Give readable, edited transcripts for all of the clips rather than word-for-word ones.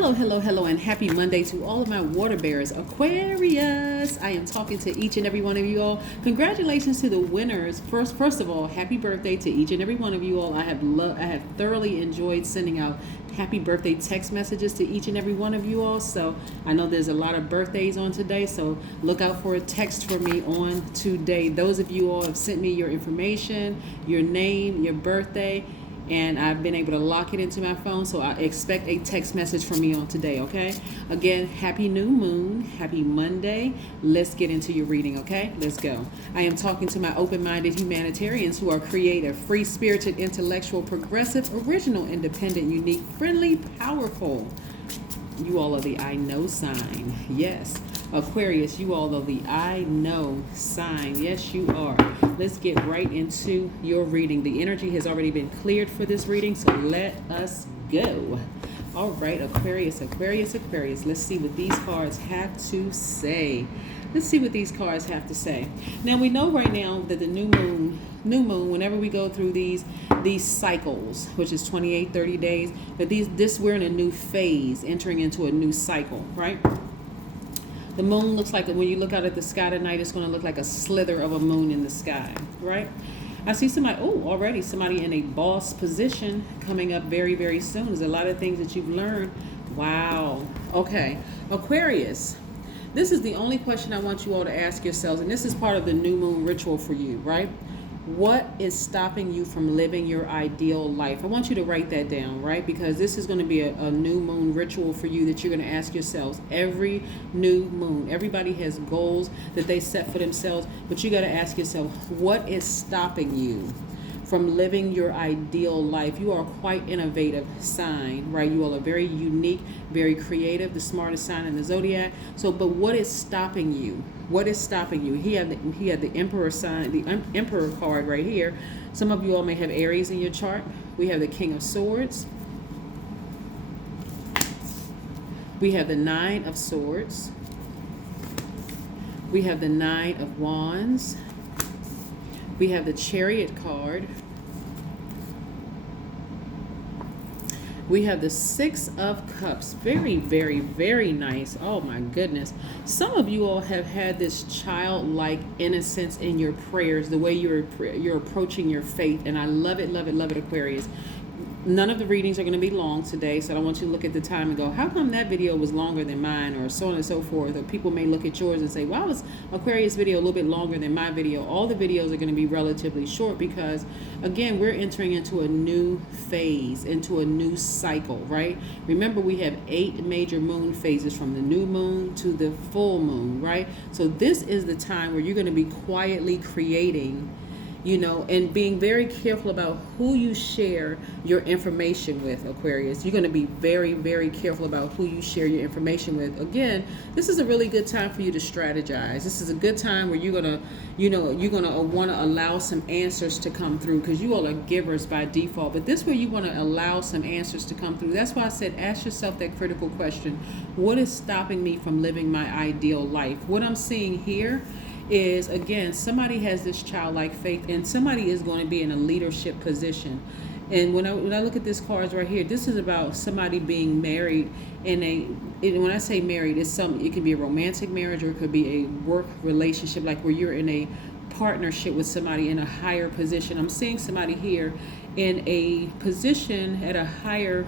Hello, hello, hello, and happy Monday to all of my water bearers. Aquarius, I am talking to each and every one of you all. Congratulations to the winners. First of all, happy birthday to each and every one of you all. I have thoroughly enjoyed sending out happy birthday text messages to each and every one of you all. So I know there's a lot of birthdays on today, so look out for a text from me on today. Those of you all have sent me your information, your name, your birthday, and I've been able to lock it into my phone, so I expect a text message from me on today, okay? Again, happy new moon, happy Monday. Let's get into your reading, okay? Let's go. I am talking to my open-minded humanitarians who are creative, free-spirited, intellectual, progressive, original, independent, unique, friendly, powerful. You all are the I know sign. Yes. Aquarius, you all are the I know sign. Yes, you are. Let's get right into your reading. The energy has already been cleared for this reading, so let us go. All right, Aquarius, Aquarius, Aquarius. Let's see what these cards have to say. Let's see what these cards have to say. Now, we know right now that the new moon, whenever we go through these cycles, which is 28, 30 days, but we're in a new phase, entering into a new cycle, right? The moon looks like, when you look out at the sky tonight, it's going to look like a slither of a moon in the sky, right? I see somebody, already somebody in a boss position coming up very, very soon. There's a lot of things that you've learned. Wow. Okay. Aquarius, this is the only question I want you all to ask yourselves, and this is part of the new moon ritual for you, right? What is stopping you from living your ideal life? I want you to write that down, right? Because this is going to be a new moon ritual for you that you're going to ask yourselves every new moon. Everybody has goals that they set for themselves, but you got to ask yourself, what is stopping you from living your ideal life? You are quite innovative sign, right? You all are very unique, very creative, the smartest sign in the Zodiac. So, but what is stopping you? What is stopping you? He had the Emperor sign, the Emperor card right here. Some of you all may have Aries in your chart. We have the King of Swords. We have the Nine of Swords. We have the Nine of Wands. We have the Chariot card. We have the Six of Cups. Very, very, very nice. Oh my goodness. Some of you all have had this childlike innocence in your prayers, the way you're approaching your faith. And I love it, love it, love it, Aquarius. None of the readings are going to be long today, so I don't want you to look at the time and go, how come that video was longer than mine, or so on and so forth. Or people may look at yours and say, why was Aquarius video a little bit longer than my video? All the videos are going to be relatively short because, again, we're entering into a new phase, into a new cycle, right? Remember, we have 8 major moon phases from the new moon to the full moon, right? So this is the time where you're going to be quietly creating, and being very careful about who you share your information with, Aquarius. You're going to be very, very careful about who you share your information with. Again, this is a really good time for you to strategize. This is a good time where you're going to want to allow some answers to come through, because you all are givers by default. But this way you want to allow some answers to come through. That's why I said ask yourself that critical question. What is stopping me from living my ideal life? What I'm seeing here is, again, somebody has this childlike faith, and somebody is going to be in a leadership position. And when I look at this cards right here, this is about somebody being married when I say married, it can be a romantic marriage, or it could be a work relationship, like where you're in a partnership with somebody in a higher position. I'm seeing somebody here in a position at a higher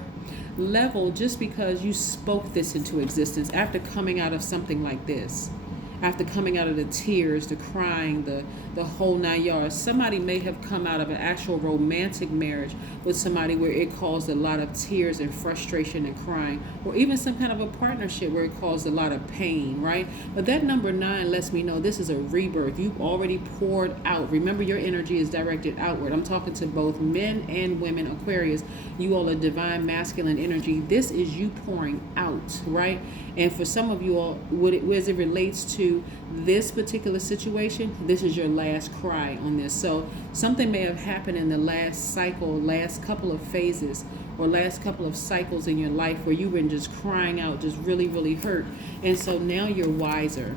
level just because you spoke this into existence after coming out of something like this. After coming out of the tears, the crying, the whole 9 yards. Somebody may have come out of an actual romantic marriage with somebody where it caused a lot of tears and frustration and crying, or even some kind of a partnership where it caused a lot of pain, right? But that number 9 lets me know this is a rebirth. You've already poured out. Remember, your energy is directed outward. I'm talking to both men and women, Aquarius. You all are divine masculine energy. This is you pouring out, right? And for some of you all, as it relates to this particular situation, this is your last cry on this. So something may have happened in the last cycle, last couple of phases, or last couple of cycles in your life where you've been just crying out, just really, really hurt. And so now you're wiser.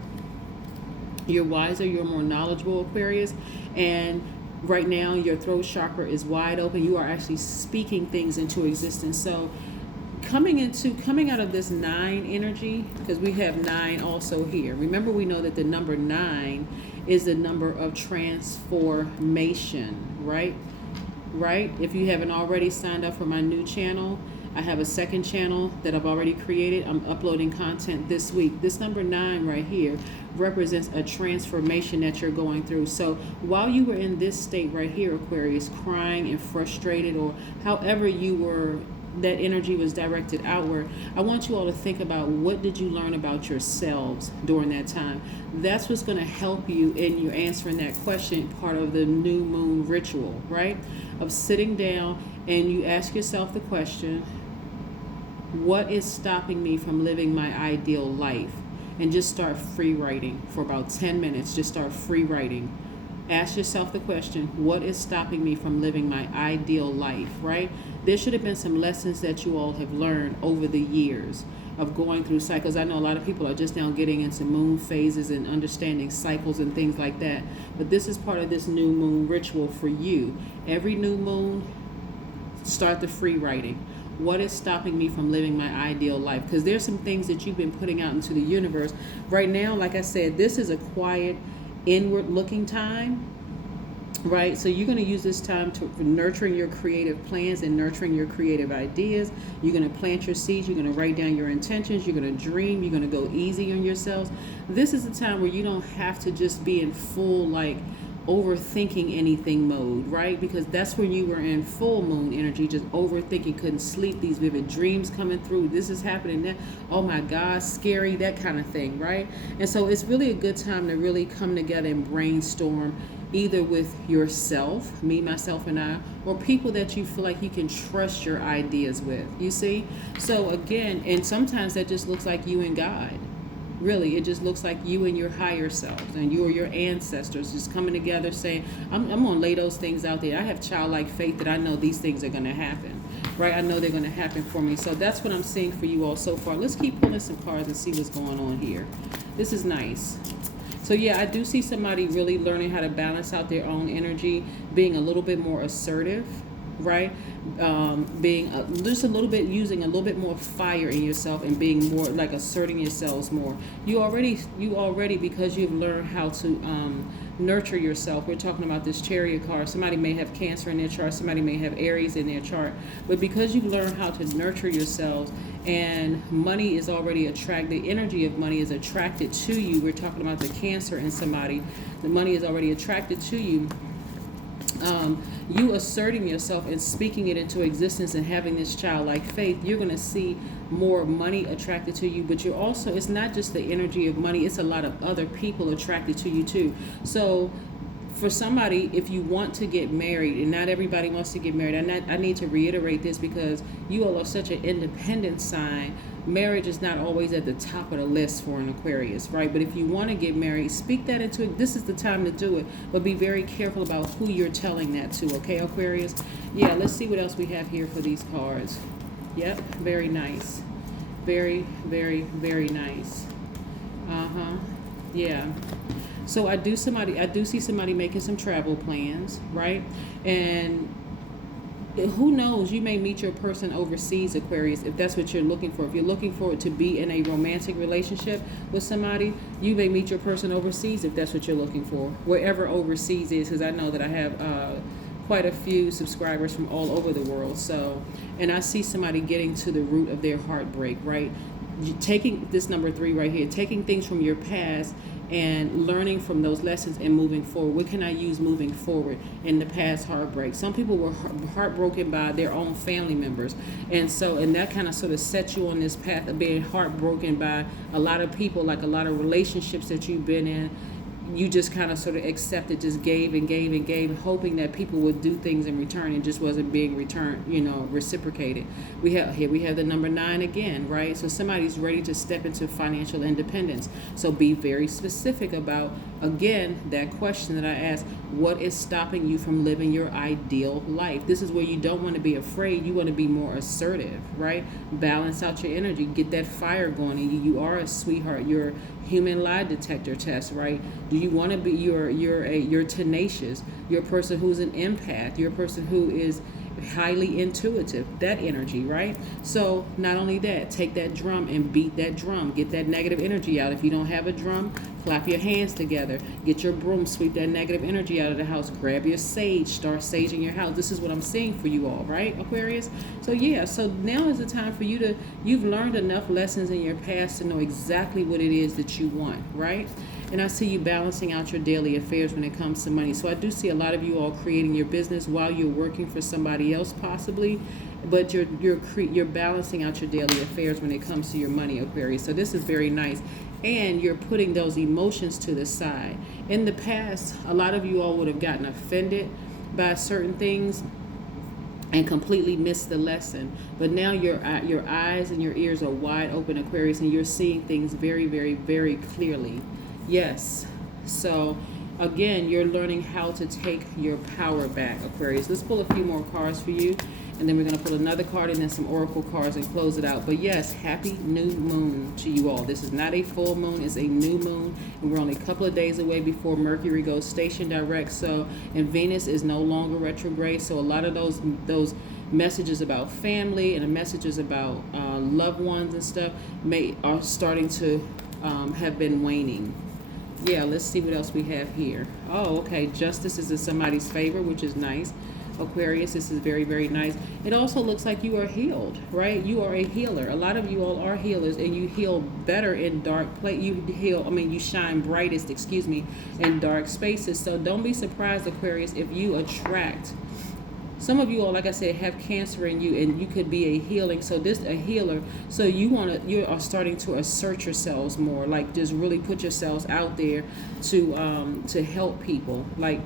You're wiser, you're more knowledgeable, Aquarius. And right now your throat chakra is wide open. You are actually speaking things into existence. So coming out of this 9 energy, because we have 9 also here. Remember, we know that the number 9 is the number of transformation, right? If you haven't already signed up for my new channel, I have a second channel that I've already created. I'm uploading content this week. This number 9 right here represents a transformation that you're going through. So while you were in this state right here, Aquarius, crying and frustrated, or however you were, that energy was directed outward, I want you all to think about, what did you learn about yourselves during that time? That's what's going to help you in your answering that question, part of the new moon ritual, right? Of sitting down and you ask yourself the question, what is stopping me from living my ideal life? And just start free writing for about 10 minutes. Just start free writing. Ask yourself the question, what is stopping me from living my ideal life, right? There should have been some lessons that you all have learned over the years of going through cycles. I know a lot of people are just now getting into moon phases and understanding cycles and things like that. But this is part of this new moon ritual for you. Every new moon, start the free writing. What is stopping me from living my ideal life? Because there's some things that you've been putting out into the universe. Right now, like I said, this is a quiet, inward looking time, right? So you're going to use this time to nurturing your creative plans and nurturing your creative ideas. You're going to plant your seeds. You're going to write down your intentions. You're going to dream. You're going to go easy on yourselves. This is a time where you don't have to just be in full, like, overthinking anything mode, right? Because that's when you were in full moon energy, just overthinking, couldn't sleep, these vivid dreams coming through, this is happening, that, oh my God, scary, that kind of thing, right? And so it's really a good time to really come together and brainstorm, either with yourself, me, myself, and I, or people that you feel like you can trust your ideas with, you see? So again, and sometimes that just looks like you and God. Really, it just looks like you and your higher selves and you or your ancestors just coming together saying, I'm going to lay those things out there. I have childlike faith that I know these things are going to happen, right? I know they're going to happen for me. So that's what I'm seeing for you all so far. Let's keep pulling some cards and see what's going on here. This is nice. So yeah, I do see somebody really learning how to balance out their own energy, being a little bit more assertive, right? Being just a little bit, using a little bit more fire in yourself and being more like asserting yourselves more. You already, because you've learned how to nurture yourself. We're talking about this Chariot card. Somebody may have Cancer in their chart. Somebody may have Aries in their chart. But because you've learned how to nurture yourselves, and money is already attracted, the energy of money is attracted to you. We're talking about the Cancer in somebody. The money is already attracted to you. You asserting yourself and speaking it into existence and having this childlike faith, you're going to see more money attracted to you. But you're also, it's not just the energy of money, it's a lot of other people attracted to you too. So for somebody, if you want to get married, and not everybody wants to get married, I need to reiterate this because you all are such an independent sign. Marriage is not always at the top of the list for an Aquarius, right? But if you want to get married, speak that into it. This is the time to do it. But be very careful about who you're telling that to, okay, Aquarius? Yeah, let's see what else we have here for these cards. Yep, very nice. Very, very, very nice. Yeah. So I do see somebody making some travel plans, right? And who knows, you may meet your person overseas, Aquarius, if that's what you're looking for. If you're looking for it to be in a romantic relationship with somebody, you may meet your person overseas if that's what you're looking for. Wherever overseas is, because I know that I have quite a few subscribers from all over the world. So, and I see somebody getting to the root of their heartbreak, right? Taking this number 3 right here, taking things from your past and learning from those lessons and moving forward. What can I use moving forward in the past heartbreak? Some people were heartbroken by their own family members. And that kind of sort of set you on this path of being heartbroken by a lot of people, like a lot of relationships that you've been in. You just kind of sort of accepted, just gave and gave and gave, hoping that people would do things in return, and just wasn't being returned, reciprocated. We have the number 9 again, right? So somebody's ready to step into financial independence. So be very specific about, again, that question that I asked, what is stopping you from living your ideal life? This is where you don't want to be afraid. You want to be more assertive, right? Balance out your energy, get that fire going in you. You are a sweetheart. You're human lie detector test, right? Do you want to be, you're tenacious, you're a person who's an empath, you're a person who is highly intuitive, that energy, right? So not only that, take that drum and beat that drum. Get that negative energy out. If you don't have a drum, clap your hands together. Get your broom, sweep that negative energy out of the house. Grab your sage, start saging your house. This is what I'm seeing for you all, right, Aquarius? So yeah, so now is the time for you to, you've learned enough lessons in your past to know exactly what it is that you want, right? And I see you balancing out your daily affairs when it comes to money. So I do see a lot of you all creating your business while you're working for somebody else possibly, but you're balancing out your daily affairs when it comes to your money, Aquarius. So this is very nice. And you're putting those emotions to the side. In the past, a lot of you all would have gotten offended by certain things and completely missed the lesson. But now your eyes and your ears are wide open, Aquarius, and you're seeing things very, very, very clearly. Yes. So again, you're learning how to take your power back, Aquarius. Let's pull a few more cards for you, and then we're going to pull another card and then some oracle cards and close it out. But yes, happy new moon to you all. This is not a full moon, it's a new moon, and we're only a couple of days away before Mercury goes station direct. So, and Venus is no longer retrograde. So a lot of those messages about family and the messages about loved ones and stuff are starting to have been waning. Yeah, let's see what else we have here. Oh, okay. Justice is in somebody's favor, which is nice. Aquarius, this is very, very nice. It also looks like you are healed, right? You are a healer. A lot of you all are healers, and you heal better in dark place. You shine brightest, in dark spaces. So don't be surprised, Aquarius, if you attract. Some of you all, like I said, have cancer in you, and you could be a healing. So a healer. So you are starting to assert yourselves more, like just really put yourselves out there to help people. Like,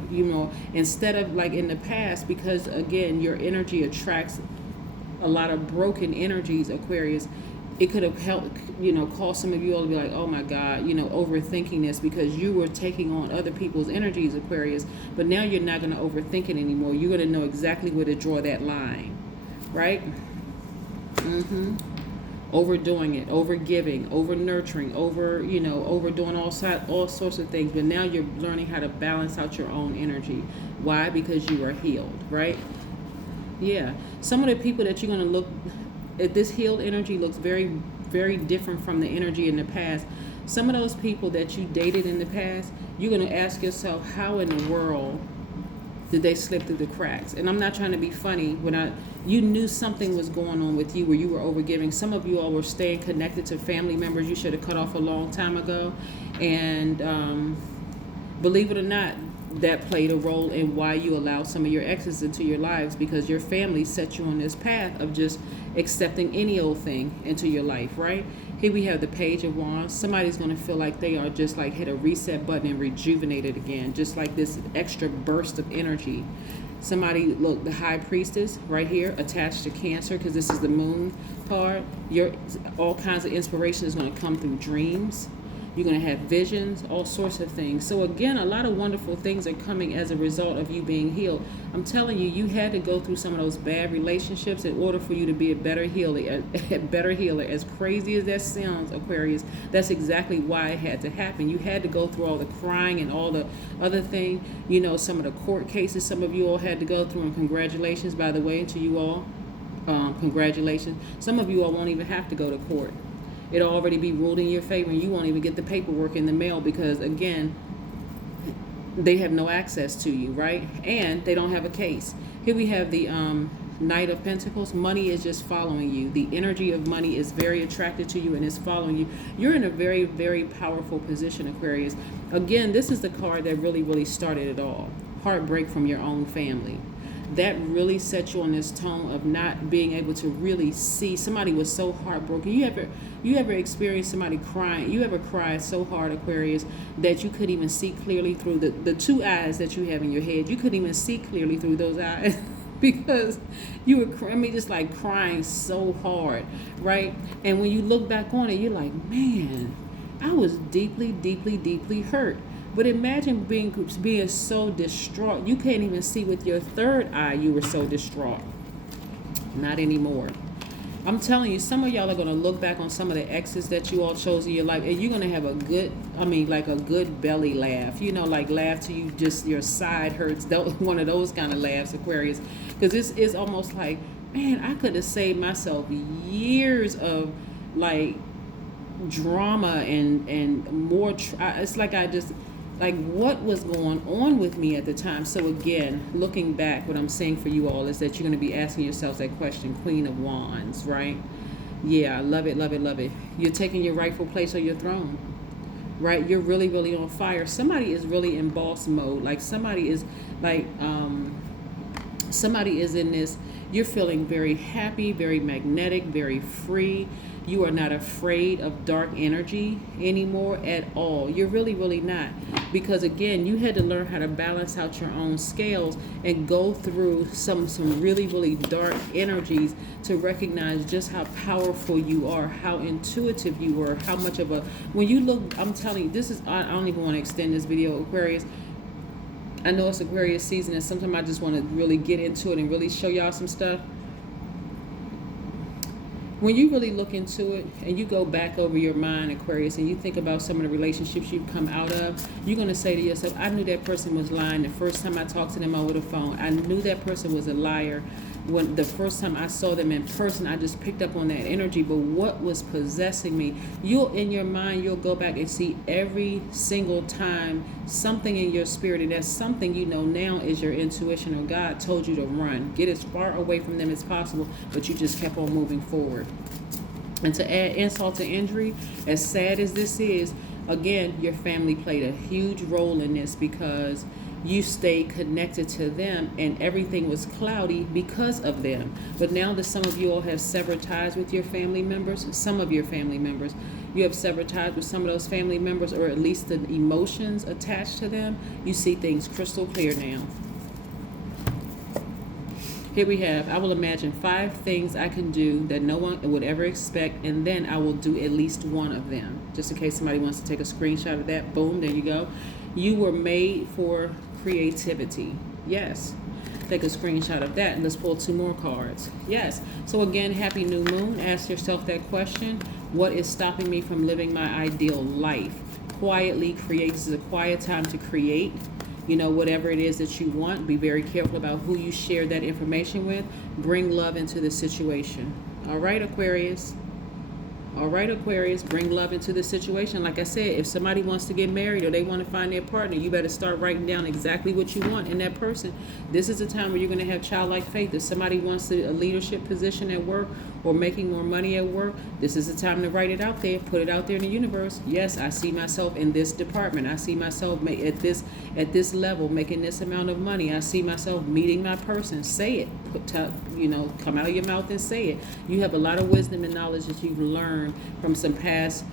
instead of like in the past, because again, your energy attracts a lot of broken energies, Aquarius. It could have helped, cause some of you all to be like, oh my God, overthinking this because you were taking on other people's energies, Aquarius. But now you're not going to overthink it anymore. You're going to know exactly where to draw that line, right? Overdoing it, over giving, over nurturing, overdoing all sorts of things. But now you're learning how to balance out your own energy. Why? Because you are healed, right? Yeah. Some of the people that you're going to look at, this healed energy looks very, very different from the energy in the past. Some of those people that you dated in the past, you're going to ask yourself, how in the world did they slip through the cracks? And I'm not trying to be funny. You knew something was going on with you where you were overgiving. Some of you all were staying connected to family members you should have cut off a long time ago. And believe it or not, that played a role in why you allowed some of your exes into your lives, because your family set you on this path of just accepting any old thing into your life, right? Here we have the Page of Wands. Somebody's going to feel like they are just like hit a reset button and rejuvenated again, just like this extra burst of energy. Somebody, look, the High Priestess right here attached to Cancer, because this is the moon card. All kinds of inspiration is going to come through dreams. You're going to have visions, all sorts of things. So again, a lot of wonderful things are coming as a result of you being healed. I'm telling you, you had to go through some of those bad relationships in order for you to be a better healer. As crazy as that sounds, Aquarius, that's exactly why it had to happen. You had to go through all the crying and all the other thing. Some of the court cases some of you all had to go through, and congratulations, by the way, to you all. Congratulations. Some of you all won't even have to go to court. It'll already be ruled in your favor, and you won't even get the paperwork in the mail because, again, they have no access to you, right? And they don't have a case. Here we have the Knight of Pentacles. Money is just following you. The energy of money is very attracted to you and is following you. You're in a very, very powerful position, Aquarius. Again, this is the card that really, really started it all. Heartbreak from your own family. That really set you on this tone of not being able to really see. Somebody was so heartbroken. You ever experienced somebody crying? You ever cried so hard, Aquarius, that you couldn't even see clearly through the two eyes that you have in your head? You couldn't even see clearly through those eyes because you were, just like crying so hard, right? And when you look back on it, you're like, man, I was deeply, deeply, deeply hurt. But imagine being so distraught. You can't even see with your third eye. You were so distraught. Not anymore. I'm telling you, some of y'all are going to look back on some of the exes that you all chose in your life, and you're going to have a good, like a good belly laugh. Like laugh till you just, your side hurts. One of those kind of laughs, Aquarius. Because this is almost like, man, I could have saved myself years of like drama and more. It's like I just, like, what was going on with me at the time? So again, looking back, what I'm saying for you all is that you're going to be asking yourselves that question, Queen of Wands, right? Yeah, love it, love it, love it. You're taking your rightful place on your throne, right? You're really, really on fire. Somebody is really in boss mode. Like somebody is like, somebody is in this, you're feeling very happy, very magnetic, very free. You are not afraid of dark energy anymore at all. You're really, really not. Because again, you had to learn how to balance out your own scales and go through some really, really dark energies to recognize just how powerful you are, how intuitive you are, how much of a, when you look, I'm telling you, this is, I don't even want to extend this video, Aquarius. I know it's Aquarius season, and sometimes I just want to really get into it and really show y'all some stuff. When you really look into it and you go back over your mind, Aquarius, and you think about some of the relationships you've come out of, you're going to say to yourself, I knew that person was lying the first time I talked to them over the phone. I knew that person was a liar. When the first time I saw them in person, I just picked up on that energy. But what was possessing me? In your mind, you'll go back and see every single time something in your spirit, and that's something you know now is your intuition, or God told you to run. Get as far away from them as possible, but you just kept on moving forward. And to add insult to injury, as sad as this is, again, your family played a huge role in this, because you stayed connected to them and everything was cloudy because of them. But now that some of you all have severed ties with your family members, some of your family members, you have severed ties with some of those family members, or at least the emotions attached to them, you see things crystal clear now. Here we have, I will imagine 5 things I can do that no one would ever expect, and then I will do at least one of them. Just in case somebody wants to take a screenshot of that, boom, there you go. You were made for creativity. Yes. Take a screenshot of that, and let's pull 2 more cards. Yes. So again, happy new moon. Ask yourself that question. What is stopping me from living my ideal life? Quietly create. This is a quiet time to create. Whatever it is that you want, be very careful about who you share that information with. Bring love into the situation. All right, Aquarius. All right, Aquarius, bring love into the situation. Like I said, if somebody wants to get married or they want to find their partner, you better start writing down exactly what you want in that person. This is a time where you're going to have childlike faith. If somebody wants a leadership position at work or making more money at work, this is the time to write it out there. Put it out there in the universe. Yes, I see myself in this department. I see myself at this level, making this amount of money. I see myself meeting my person. Say it. Come out of your mouth and say it. You have a lot of wisdom and knowledge that you've learned from some past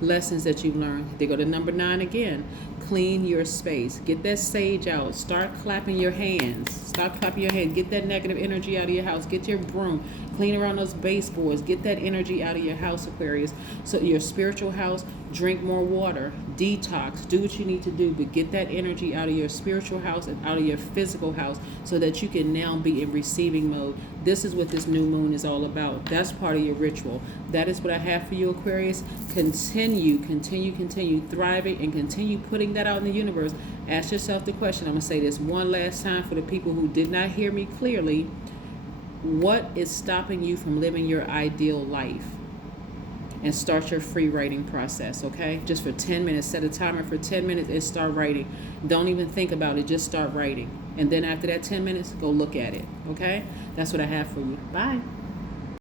lessons that you've learned. They go to number 9 again. Clean your space. Get that sage out. Start clapping your hands. Stop clapping your hands. Get that negative energy out of your house. Get your broom. Clean around those baseboards. Get that energy out of your house, Aquarius. So your spiritual house, drink more water. Detox. Do what you need to do, but get that energy out of your spiritual house and out of your physical house so that you can now be in receiving mode. This is what this new moon is all about. That's part of your ritual. That is what I have for you, Aquarius. Continue thriving and continue putting that out in the universe. Ask yourself the question. I'm going to say this one last time for the people who did not hear me clearly. What is stopping you from living your ideal life? And start your free writing process, okay? Just for 10 minutes. Set a timer for 10 minutes and start writing. Don't even think about it. Just start writing. And then after that 10 minutes, go look at it, okay? That's what I have for you. Bye.